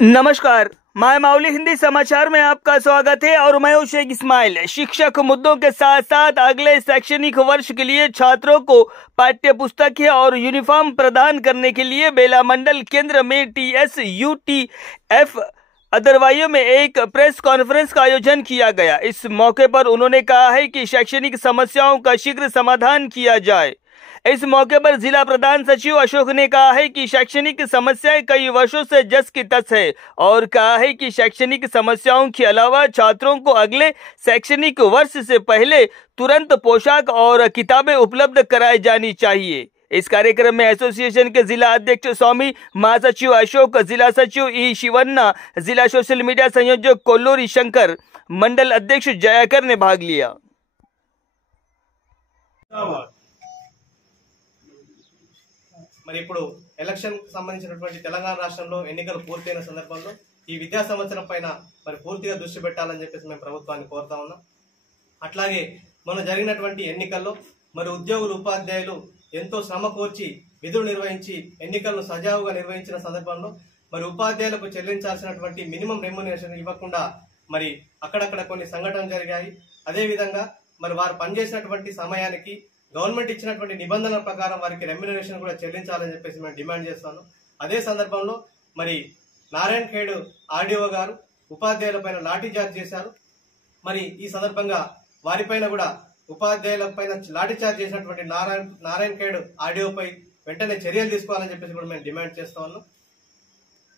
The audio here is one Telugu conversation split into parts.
नमस्कार, माय माउली हिंदी समाचार में आपका स्वागत है और मैं हूं शेख इस्माइल। शिक्षक मुद्दों के साथ साथ अगले शैक्षणिक वर्ष के लिए छात्रों को पाठ्य पुस्तकें और यूनिफॉर्म प्रदान करने के लिए बेला मंडल केंद्र में TSUTF अदरवाइयों में एक प्रेस कॉन्फ्रेंस का आयोजन किया गया। इस मौके पर उन्होंने कहा है कि शैक्षणिक समस्याओं का शीघ्र समाधान किया जाए। इस मौके पर जिला प्रधान सचिव अशोक ने कहा है कि शैक्षणिक समस्याएं कई वर्षों से जस की तस है और कहा है कि शैक्षणिक समस्याओं के अलावा छात्रों को अगले शैक्षणिक वर्ष से पहले तुरंत पोशाक और किताबें उपलब्ध कराई जानी चाहिए। इस कार्यक्रम में एसोसिएशन के जिला अध्यक्ष स्वामी, महासचिव अशोक, जिला सचिव ई शिवन्ना, जिला सोशल मीडिया संयोजक कोल्लूरी शंकर, मंडल अध्यक्ष जयाकर ने भाग लिया। మరి ఇప్పుడు ఎలక్షన్ సంబంధించినటువంటి తెలంగాణ రాష్ట్రంలో ఎన్నికలు పూర్తయిన సందర్భంలో ఈ విద్యా సంవత్సరం పైన మరి పూర్తిగా దృష్టి పెట్టాలని చెప్పేసి మేము ప్రభుత్వాన్ని కోరుతా ఉన్నాం। అట్లాగే మన జరిగినటువంటి ఎన్నికల్లో మరి ఉద్యోగులు, ఉపాధ్యాయులు ఎంతో శ్రమ కోర్చి విధులు నిర్వహించి ఎన్నికలను సజావుగా నిర్వహించిన సందర్భంలో మరి ఉపాధ్యాయులకు చెల్లించాల్సినటువంటి మినిమం రెమ్యునరేషన్ ఇవ్వకుండా మరి అక్కడక్కడ కొన్ని సంఘటనలు జరిగాయి। అదేవిధంగా మరి వారు పనిచేసినటువంటి సమయానికి గవర్నమెంట్ ఇచ్చినటువంటి నిబంధనల ప్రకారం వారికి రెమ్యునరేషన్ కూడా చెల్లించాలని చెప్పేసి మేము డిమాండ్ చేస్తాను। అదే సందర్భంలో మరి నారాయణ ఖేడ్ ఆర్డీఓ గారు ఉపాధ్యాయులపైన లాఠీ చార్జ్ చేశారు। మరి ఈ సందర్భంగా వారిపైన కూడా ఉపాధ్యాయులపైన లాఠీ చార్జ్ చేసినటువంటి నారాయణ ఖేడ్ ఆర్డీఓపై వెంటనే చర్యలు తీసుకోవాలని చెప్పేసి కూడా మేము డిమాండ్ చేస్తా ఉన్నాం।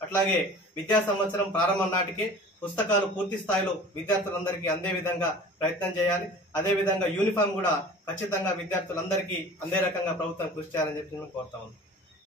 అట్లాగే విద్యా సంవత్సరం ప్రారంభం నాటికే పుస్తకాలు పూర్తి స్థాయిలో విద్యార్థులందరికీ అందే విధంగా ప్రయత్నం చేయాలి। అదే విధంగా యూనిఫామ్ కూడా ఖచ్చితంగా విద్యార్థులందరికీ అందే రకంగా ప్రభుత్వం కృషి చేయాలని చెప్పి మేము కోరుతా ఉన్నాం।